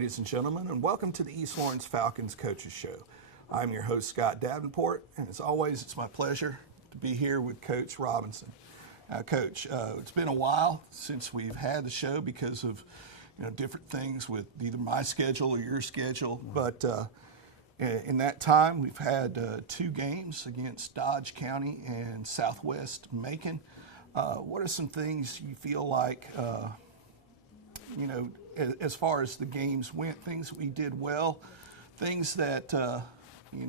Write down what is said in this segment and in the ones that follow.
ladies and gentlemen, and welcome to the East Lawrence Falcons Coaches Show. I'm your host, Scott Davenport, and as always, it's my pleasure to be here with Coach Robinson. Coach, it's been a while since we've had the show because of different things with either my schedule or your schedule, but in that time, we've had 2 games against Dodge County and Southwest Macon. What are some things you feel like, as far as the games went, things we did well, things that, we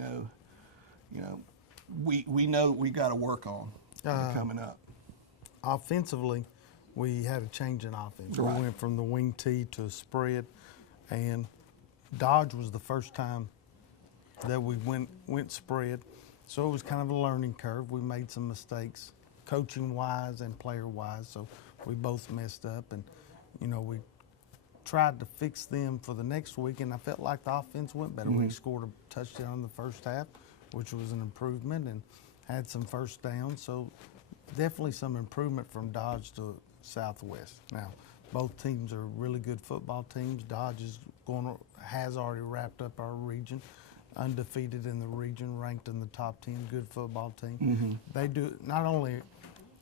know we got to work on coming up? Offensively, we had a change in offense. Right. We went from the wing tee to a spread, and Dodge was the first time that we went spread. So it was kind of a learning curve. We made some mistakes, coaching-wise and player-wise, so we both messed up. And, we tried to fix them for the next week, and I felt like the offense went better. We scored a touchdown in the first half, which was an improvement, and had some first downs. So definitely some improvement from Dodge to Southwest. Now, both teams are really good football teams. Dodge has already wrapped up our region, undefeated in the region, ranked in the top 10, good football team. They do, not only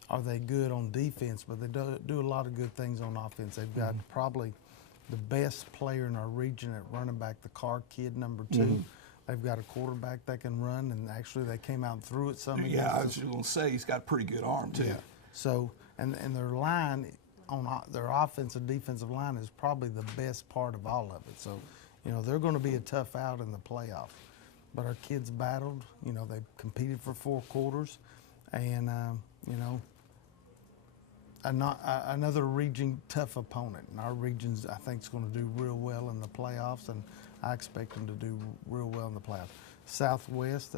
are they good on defense, but they do a lot of good things on offense. They've got probably the best player in our region at running back, the Carr kid, number 2. They've got a quarterback that can run, and actually they came out and threw it some. Yeah, I was just going to say he's got a pretty good arm too. Yeah. So, and their line, on their offensive defensive line is probably the best part of all of it. So, they're going to be a tough out in the playoff. But our kids battled. They competed for 4 quarters, and another region tough opponent. And our region's, I think, is going to do real well in the playoffs, and I expect them to do real well in the playoffs. Southwest,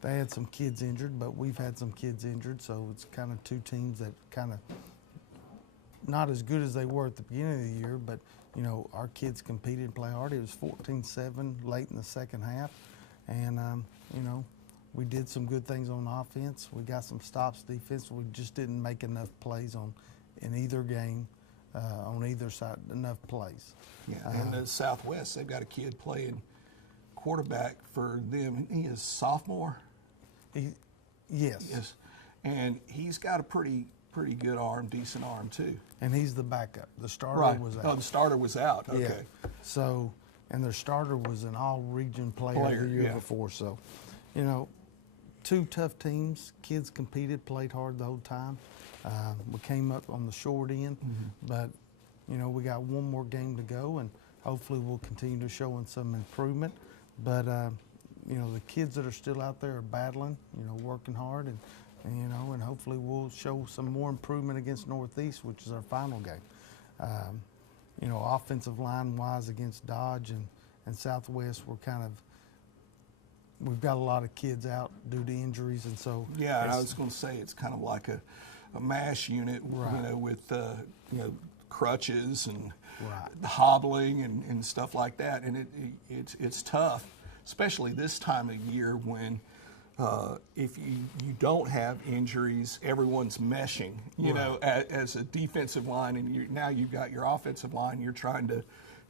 they had some kids injured, but we've had some kids injured, so it's kind of 2 teams that kind of not as good as they were at the beginning of the year, but, our kids competed and played hard. It was 14-7 late in the second half, and, we did some good things on offense. We got some stops defense. We just didn't make enough plays in either game, on either side, enough plays. Yeah, and the Southwest, they've got a kid playing quarterback for them. He is sophomore. Yes. And he's got a pretty good arm, decent arm too. And he's the backup. The starter was out. Oh, the starter was out. Okay. Yeah. So, and their starter was an all-region player the year before. So, 2 tough teams. Kids competed, played hard the whole time. We came up on the short end, but, we got one more game to go, and hopefully we'll continue to show some improvement. But, the kids that are still out there are battling, working hard, and hopefully we'll show some more improvement against Northeast, which is our final game. Offensive line-wise against Dodge and Southwest, we've got a lot of kids out due to injuries, and so. Yeah, and I was going to say it's kind of like a MASH unit, right. With crutches and right. hobbling and stuff like that, and it's tough, especially this time of year when if you don't have injuries, everyone's meshing. As a defensive line, and now you've got your offensive line. You're trying to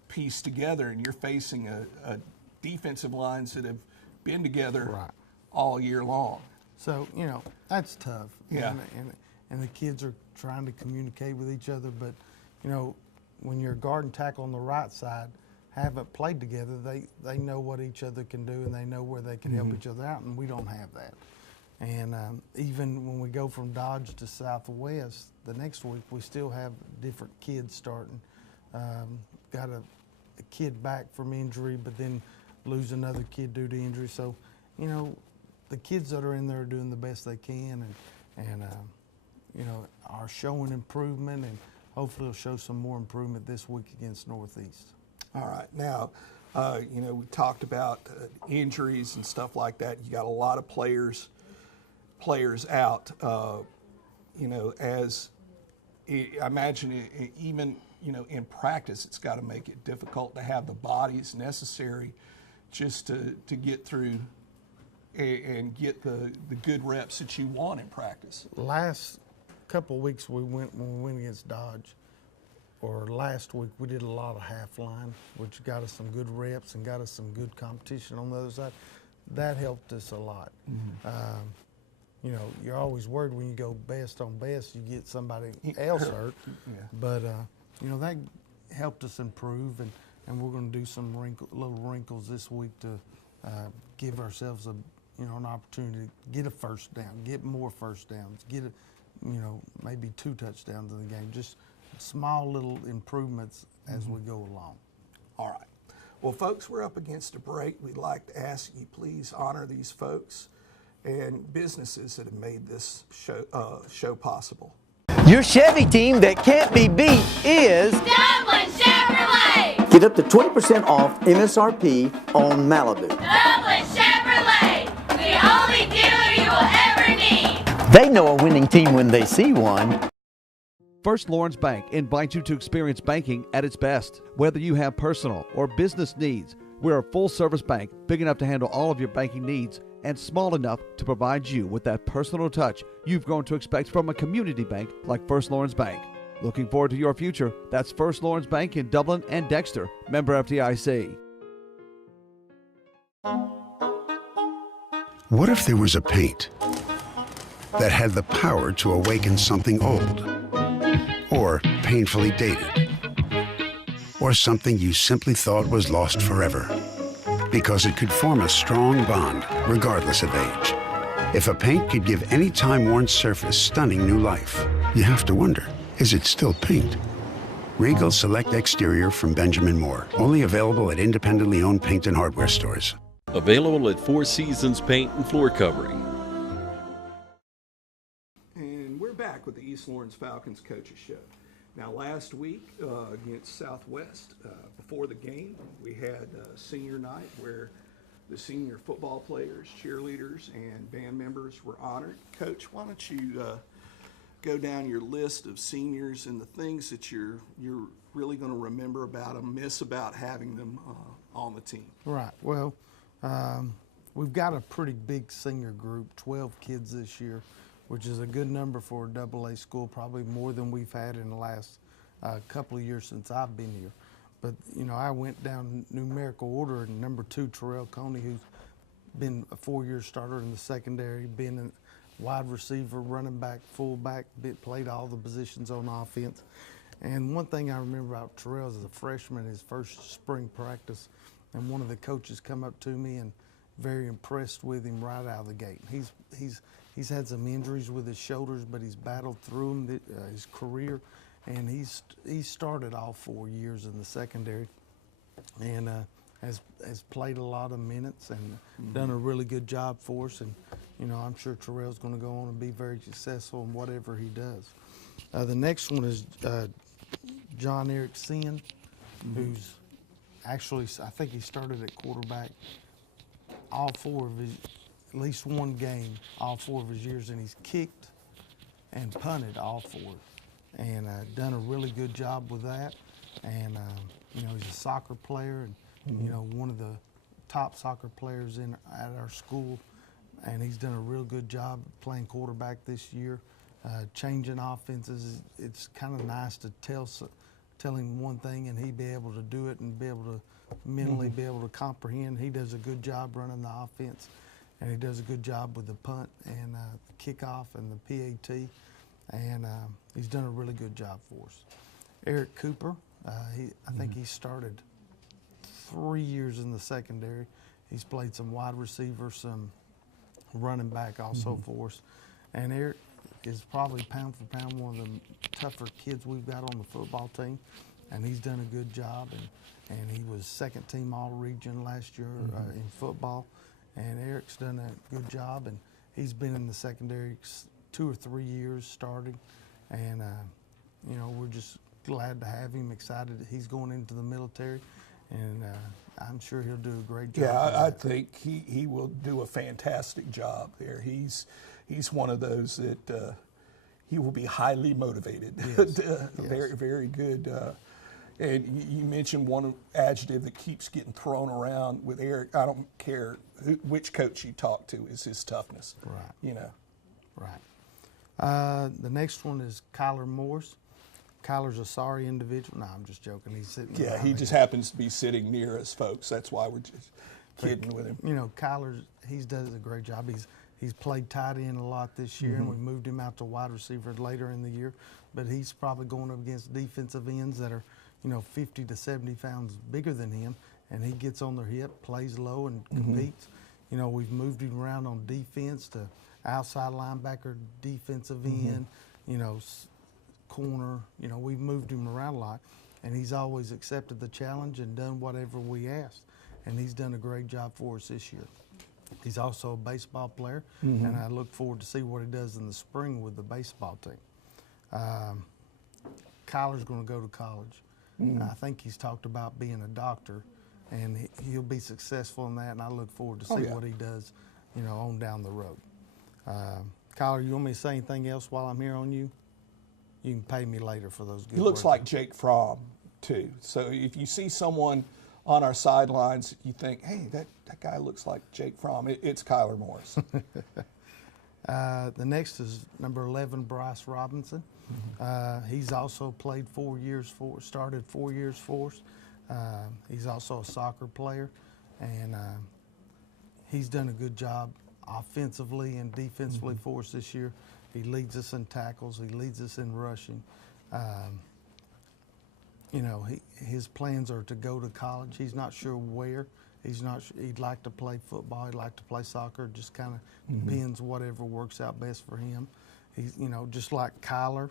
piece together, and you're facing a defensive lines that have been together all year long. So, that's tough. Yeah. And the kids are trying to communicate with each other, but, when you're guard and tackle on the right side, haven't played together, they know what each other can do, and they know where they can help each other out, and we don't have that. And even when we go from Dodge to Southwest, the next week we still have different kids starting. Got a kid back from injury, but then lose another kid due to injury. So, the kids that are in there are doing the best they can, and are showing improvement, and hopefully will show some more improvement this week against Northeast. All right. Now, we talked about injuries and stuff like that. You got a lot of players out. As I imagine, even in practice, it's got to make it difficult to have the bodies necessary just to get through and get the good reps that you want in practice. Last couple of weeks when we went against Dodge, or last week, we did a lot of half line, which got us some good reps and got us some good competition on the other side. That helped us a lot. You know, you're always worried when you go best on best, you get somebody else hurt. But, you know, that helped us improve, and we're going to do some little wrinkles this week to give ourselves an opportunity to get a first down, get more first downs, get maybe 2 touchdowns in the game. Just small little improvements as we go along. All right. Well, folks, we're up against a break. We'd like to ask you please honor these folks and businesses that have made this show possible. Your Chevy team that can't be beat is Dublin Chevrolet! get up to 20% off MSRP on Malibu. Dublin Chevrolet! The only dealer you will ever need! They know a winning team when they see one. First Lawrence Bank invites you to experience banking at its best. Whether you have personal or business needs, we're a full-service bank big enough to handle all of your banking needs and small enough to provide you with that personal touch you've grown to expect from a community bank like First Lawrence Bank. Looking forward to your future. That's First Lawrence Bank in Dublin and Dexter, member FDIC. What if there was a paint that had the power to awaken something old, or painfully dated, or something you simply thought was lost forever? Because it could form a strong bond, regardless of age. If a paint could give any time-worn surface stunning new life, you have to wonder, is it still paint? Regal Select Exterior from Benjamin Moore. Only available at independently owned paint and hardware stores. Available at Four Seasons Paint and Floor Covering. And we're back with the East Lawrence Falcons Coaches Show. Now, last week against Southwest, before the game, we had senior night where the senior football players, cheerleaders, and band members were honored. Coach, why don't you go down your list of seniors and the things that you're really going to remember about them, miss about having them on the team? Right. Well, we've got a pretty big senior group, 12 kids this year, which is a good number for a AA school, probably more than we've had in the last couple of years since I've been here. But, you know, I went down numerical order, and number 2, Terrell Coney, who's been a 4-year starter in the secondary, been a wide receiver, running back, fullback, played all the positions on offense. And one thing I remember about Terrell is as a freshman, his first spring practice, and one of the coaches come up to me and very impressed with him right out of the gate. He's had some injuries with his shoulders, but he's battled through them his career, and he's started all 4 years in the secondary, and has played a lot of minutes and done a really good job for us. And you know, I'm sure Terrell's going to go on and be very successful in whatever he does. The next one is John Eric Sin, who's actually, I think he started at quarterback all 4 of his, at least one game, all 4 of his years, and he's kicked and punted all 4, and done a really good job with that. And you know, he's a soccer player, and you know, one of the top soccer players at our school, and he's done a real good job playing quarterback this year, changing offenses. It's kind of nice to tell him one thing and he be able to do it and be able to mentally be able to comprehend. He does a good job running the offense, and he does a good job with the punt and the kickoff and the PAT, and he's done a really good job for us. Eric Cooper, I think he started 3 years in the secondary. He's played some wide receiver, some running back also for us, and Eric is probably pound for pound one of the tougher kids we've got on the football team, and he's done a good job, and he was second team all-region last year in football, and Eric's done a good job, and he's been in the secondary 2 or 3 years starting, and you know, we're just glad to have him, excited that he's going into the military, and I'm sure he'll do a great job. Yeah, I think he will do a fantastic job there. He's one of those that he will be highly motivated. Yes. Very, very good. And you mentioned one adjective that keeps getting thrown around with Eric. I don't care which coach you talk to, is his toughness. Right. You know. Right. The next one is Kyler Morris. Kyler's a sorry individual. No, I'm just joking. He's sitting. Yeah, around he here. just happens to be sitting near us, folks. That's why we're just kidding with him. You know, Kyler's he does a great job. He's played tight end a lot this year, and we moved him out to wide receiver later in the year. But he's probably going up against defensive ends that are, 50 to 70 pounds bigger than him, and he gets on their hip, plays low, and competes. We've moved him around on defense to outside linebacker, defensive end, corner. We've moved him around a lot, and he's always accepted the challenge and done whatever we asked. And he's done a great job for us this year. He's also a baseball player, and I look forward to see what he does in the spring with the baseball team. Kyler's going to go to college. I think he's talked about being a doctor, and he'll be successful in that, and I look forward to see what he does, on down the road. Kyler, you want me to say anything else while I'm here on you? You can pay me later for those good He looks words. like Jake Fromm, too. So if you see someone on our sidelines, you think, hey, that guy looks like Jake Fromm. It's Kyler Morris. The next is number 11, Bryce Robinson. He's also played started 4 years for us. He's also a soccer player, and he's done a good job offensively and defensively for us this year. He leads us in tackles. He leads us in rushing. His plans are to go to college. He's not sure where. He'd like to play football. He'd like to play soccer. Just kind of depends whatever works out best for him. He's, just like Kyler,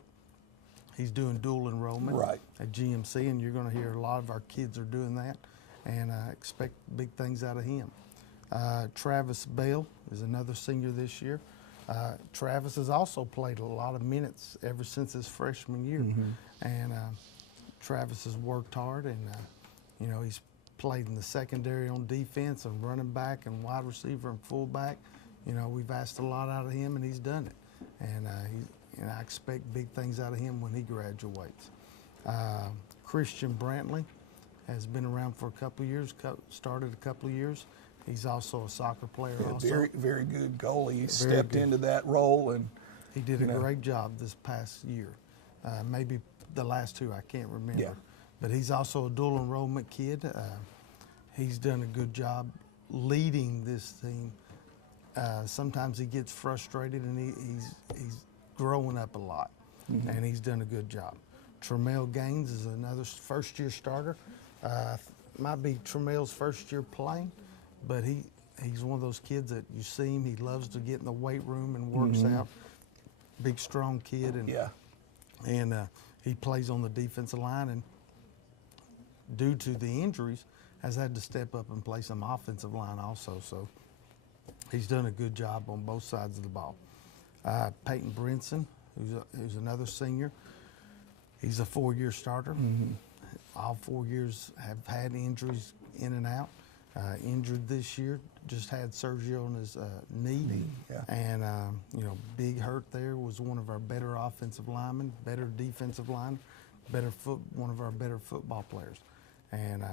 he's doing dual enrollment at GMC, and you're going to hear a lot of our kids are doing that, and I expect big things out of him. Travis Bell is another senior this year. Travis has also played a lot of minutes ever since his freshman year, and Travis has worked hard, and he's played in the secondary on defense and running back and wide receiver and fullback. We've asked a lot out of him, and he's done it, and I expect big things out of him when he graduates. Christian Brantley has been around for a couple of years, started a couple of years. He's also a soccer player. Very, very good goalie. He stepped into that role, and he did a great job this past year. Maybe the last two, I can't remember. Yeah. But he's also a dual enrollment kid. He's done a good job leading this team. Sometimes he gets frustrated, and he's growing up a lot, and he's done a good job. Tremel Gaines is another first-year starter. Might be Tremel's first year playing, but he's one of those kids that you see him. He loves to get in the weight room and works out. Big, strong kid, and he plays on the defensive line, and due to the injuries, has had to step up and play some offensive line also. So he's done a good job on both sides of the ball. Peyton Brinson, who's another senior, he's a 4-year starter. All 4 years have had injuries in and out. Injured this year, just had surgery on his knee. And big hurt there. Was one of our better offensive linemen, better defensive line, one of our better football players, and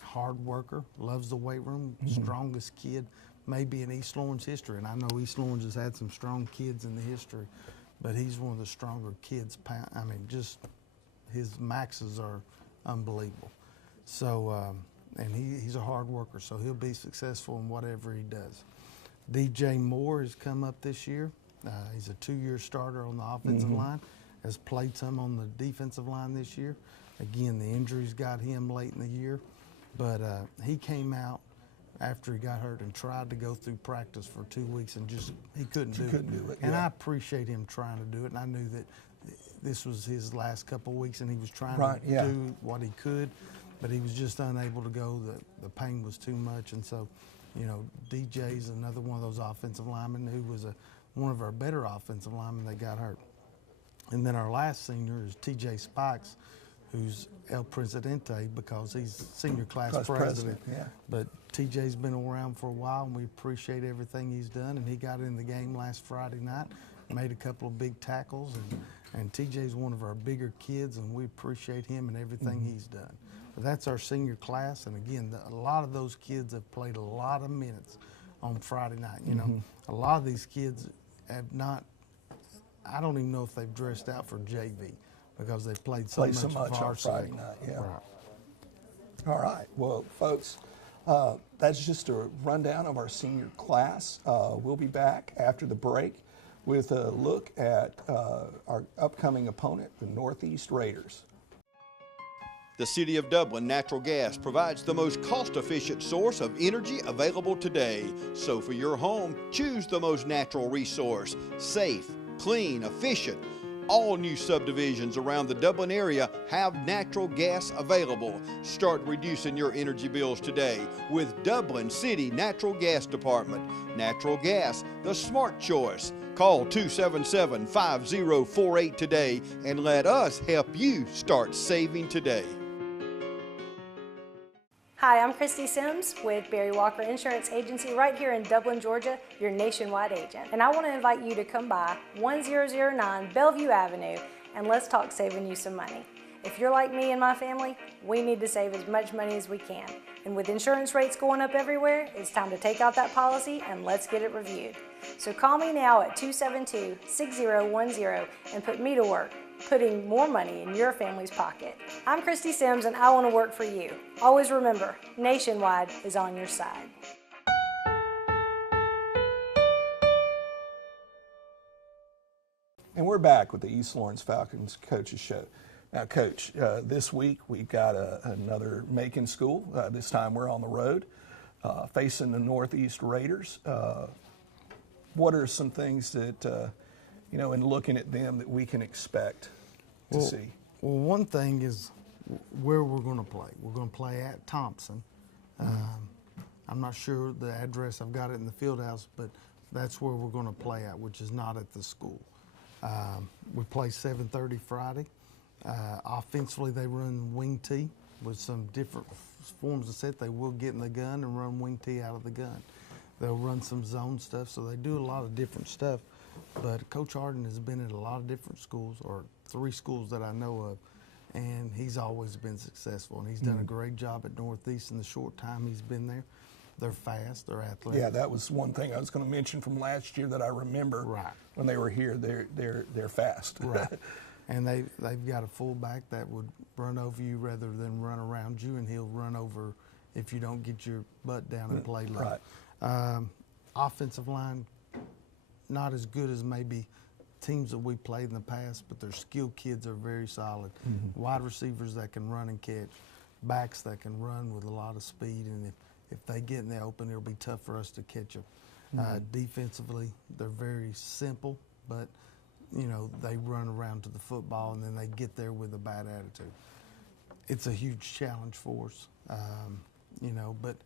hard worker, loves the weight room, strongest kid maybe in East Lawrence history. And I know East Lawrence has had some strong kids in the history, but he's one of the stronger kids. Just his maxes are unbelievable. So, and he's a hard worker, so he'll be successful in whatever he does. DJ Moore has come up this year. He's a 2-year starter on the offensive line, has played some on the defensive line this year. Again, the injuries got him late in the year, but he came out after he got hurt and tried to go through practice for 2 weeks, and he couldn't do it. And I appreciate him trying to do it, and I knew that this was his last couple of weeks, and he was trying to do what he could, but he was just unable to go. The pain was too much, and so, DJ's another one of those offensive linemen who was one of our better offensive linemen that got hurt. And then our last senior is TJ Spikes, who's El Presidente because he's senior class president. But TJ's been around for a while, and we appreciate everything he's done. And he got in the game last Friday night, made a couple of big tackles, and TJ's one of our bigger kids, and we appreciate him and everything he's done. But that's our senior class, and again, a lot of those kids have played a lot of minutes on Friday night. A lot of these kids have not, I don't even know if they've dressed out for JV. because they played so much on varsity. Friday night. Yeah. Right. All right. Well, folks, that's just a rundown of our senior class. We'll be back after the break with a look at our upcoming opponent, the Northeast Raiders. The City of Dublin Natural Gas provides the most cost-efficient source of energy available today. So for your home, choose the most natural resource. Safe, clean, efficient. All new subdivisions around the Dublin area have natural gas available. Start reducing your energy bills today with Dublin City Natural Gas Department. Natural gas, the smart choice. Call 277-5048 today and let us help you start saving today. Hi, I'm Christy Sims with Barry Walker Insurance Agency right here in Dublin, Georgia, your nationwide agent. And I want to invite you to come by 1009 Bellevue Avenue and let's talk saving you some money. If you're like me and my family, we need to save as much money as we can. And with insurance rates going up everywhere, it's time to take out that policy and let's get it reviewed. So call me now at 272-6010 and put me to work, putting more money in your family's pocket. I'm Christy Sims and I want to work for you. Always remember, Nationwide is on your side. And we're back with the East Lawrence Falcons Coaches Show. Now, Coach, this week we've got another Macon school. This time we're on the road facing the Northeast Raiders. What are some things that, in looking at them that we can expect to see? Well, one thing is where we're going to play. We're going to play at Thompson. I'm not sure the address. I've got it in the field house, but that's where we're going to play at, which is not at the school. We play 7:30 Friday. Offensively, they run wing tee with some different forms of set. They will get in the gun and run wing tee out of the gun. They'll run some zone stuff, so they do a lot of different stuff. But Coach Harden has been at a lot of different schools, or 3 schools that I know of, and he's always been successful. And he's done a great job at Northeast in the short time he's been there. They're fast, they're athletic. Yeah, that was one thing I was going to mention from last year that I remember. Right. When they were here. They're fast. Right. And they've got a fullback that would run over you rather than run around you, and he'll run over if you don't get your butt down and play low. Right. Offensive line, not as good as maybe teams that we played in the past, but their skilled kids are very solid. Wide receivers that can run and catch, backs that can run with a lot of speed, and if they get in the open, it'll be tough for us to catch them. Defensively, they're very simple, but they run around to the football and then they get there with a bad attitude. It's a huge challenge for us, but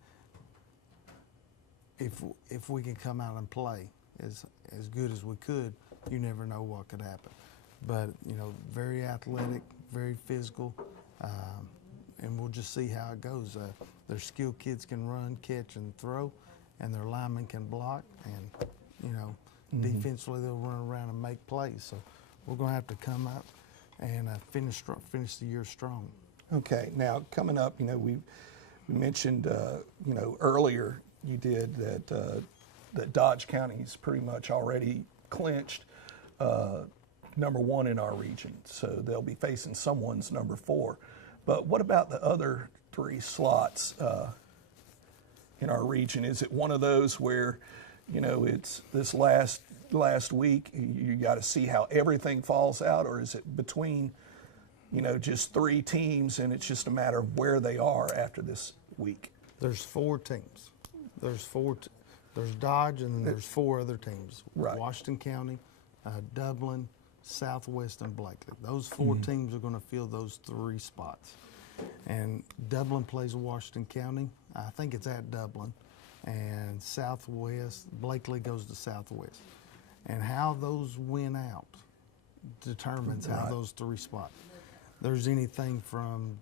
if we can come out and play as good as we could, you never know what could happen. But, very athletic, very physical, and we'll just see how it goes. Their skilled kids can run, catch, and throw, and their linemen can block, and, defensively they'll run around and make plays. So we're going to have to come up and finish the year strong. Okay, now coming up, we mentioned, earlier you did that Dodge County's pretty much already clinched number 1 in our region, so they'll be facing someone's number 4. But what about the other 3 slots in our region? Is it one of those where, it's this last week, you got to see how everything falls out, or is it between, just 3 teams and it's just a matter of where they are after this week? There's 4 teams. There's Dodge, and then there's 4 other teams. Right. Washington County, Dublin, Southwest, and Blakely. Those 4 teams are going to fill those 3 spots. And Dublin plays Washington County. I think it's at Dublin. And Southwest, Blakely goes to Southwest. And how those win out determines how those 3 spots. There's anything from,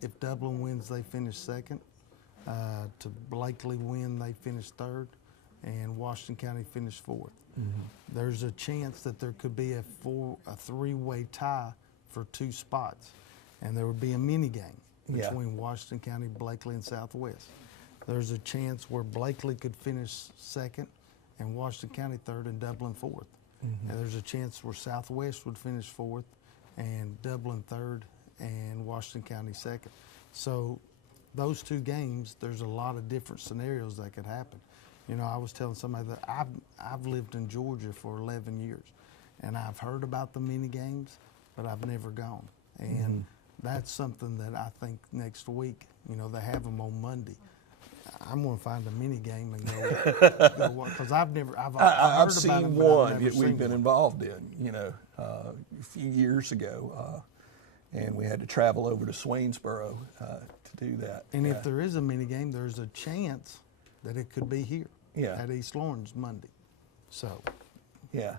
if Dublin wins, they finish 2nd, to Blakely win, they finish 3rd, and Washington County finish 4th. There's a chance that there could be a 3-way tie for 2 spots, and there would be a mini game between Washington County, Blakely, and Southwest. There's a chance where Blakely could finish 2nd, and Washington County 3rd, and Dublin 4th. And there's a chance where Southwest would finish 4th, and Dublin third, and Washington County second. So those 2 games, there's a lot of different scenarios that could happen. You know, I was telling somebody that I've lived in Georgia for 11 years, and I've heard about the mini games, but I've never gone. And that's something that I think next week, you know, they have them on Monday. I'm going to find a mini game and go watch, because I've heard I've about seen them, but I've one never that we've seen been one. involved in, you know, a few years ago, and we had to travel over to Swainsboro to do that. And if there is a mini game, there's a chance that it could be here at East Lawrence Monday. So, yeah,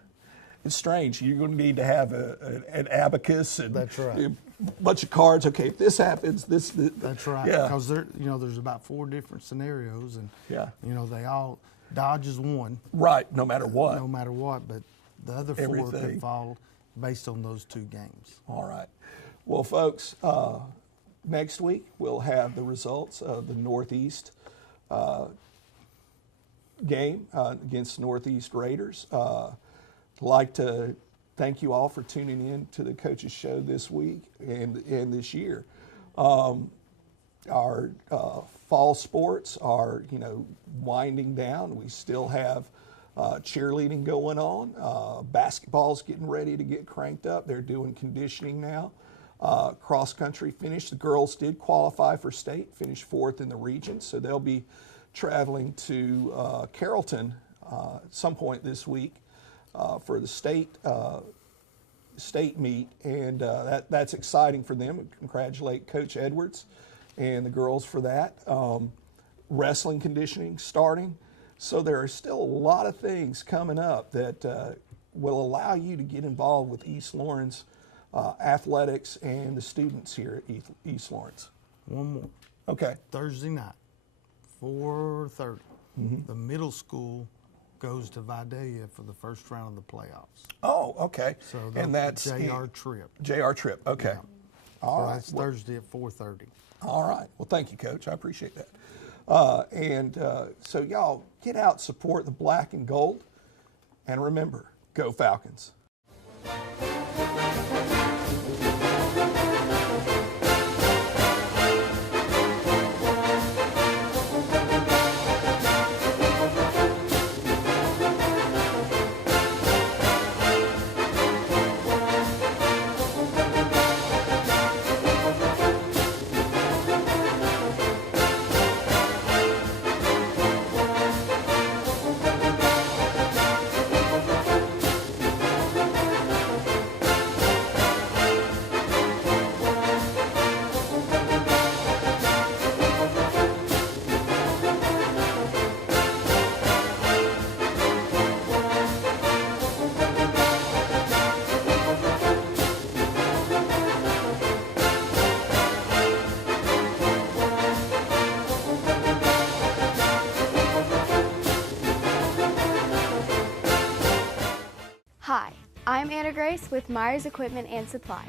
it's strange. You're going to need to have an abacus and That's right. a bunch of cards. Okay, if this happens, this. that's right. Yeah. Because there's about 4 different scenarios, and Yeah. you know, they all Dodge is one. Right, no matter what. No matter what, but the other 4 Everything. could fall based on those 2 games. All right. Well, folks, next week we'll have the results of the Northeast game against Northeast Raiders. I'd like to thank you all for tuning in to the Coaches Show this week and this year. Our fall sports are, you know, winding down. We still have cheerleading going on. Basketball's getting ready to get cranked up. They're doing conditioning now. Cross country finished. The girls did qualify for state, finished 4th in the region, so they'll be traveling to Carrollton at some point this week for the state meet, and that's exciting for them. We congratulate Coach Edwards and the girls for that. Wrestling conditioning starting. So there are still a lot of things coming up that will allow you to get involved with East Lawrence athletics and the students here at East Lawrence. One more. Okay. Thursday night, 4:30. The middle school goes to Vidalia for the first round of the playoffs. Oh, okay. So and that's JR Trip. JR Trip. Okay. Yeah. All So right. that's Thursday at 4:30. All right. Well, thank you, Coach. I appreciate that. So y'all get out, support the black and gold, and remember, go Falcons. Hi, I'm Anna Grace with Myers Equipment and Supply,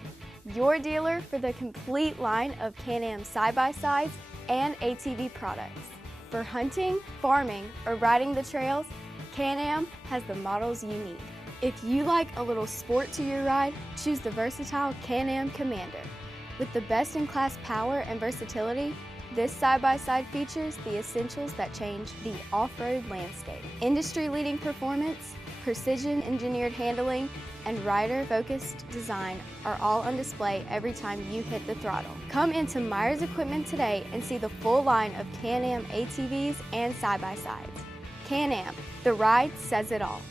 your dealer for the complete line of Can-Am side-by-sides and ATV products. For hunting, farming, or riding the trails, Can-Am has the models you need. If you like a little sport to your ride, choose the versatile Can-Am Commander. With the best-in-class power and versatility, this side-by-side features the essentials that change the off-road landscape. Industry-leading performance, precision-engineered handling, and rider-focused design are all on display every time you hit the throttle. Come into Myers Equipment today and see the full line of Can-Am ATVs and side-by-sides. Can-Am, the ride says it all.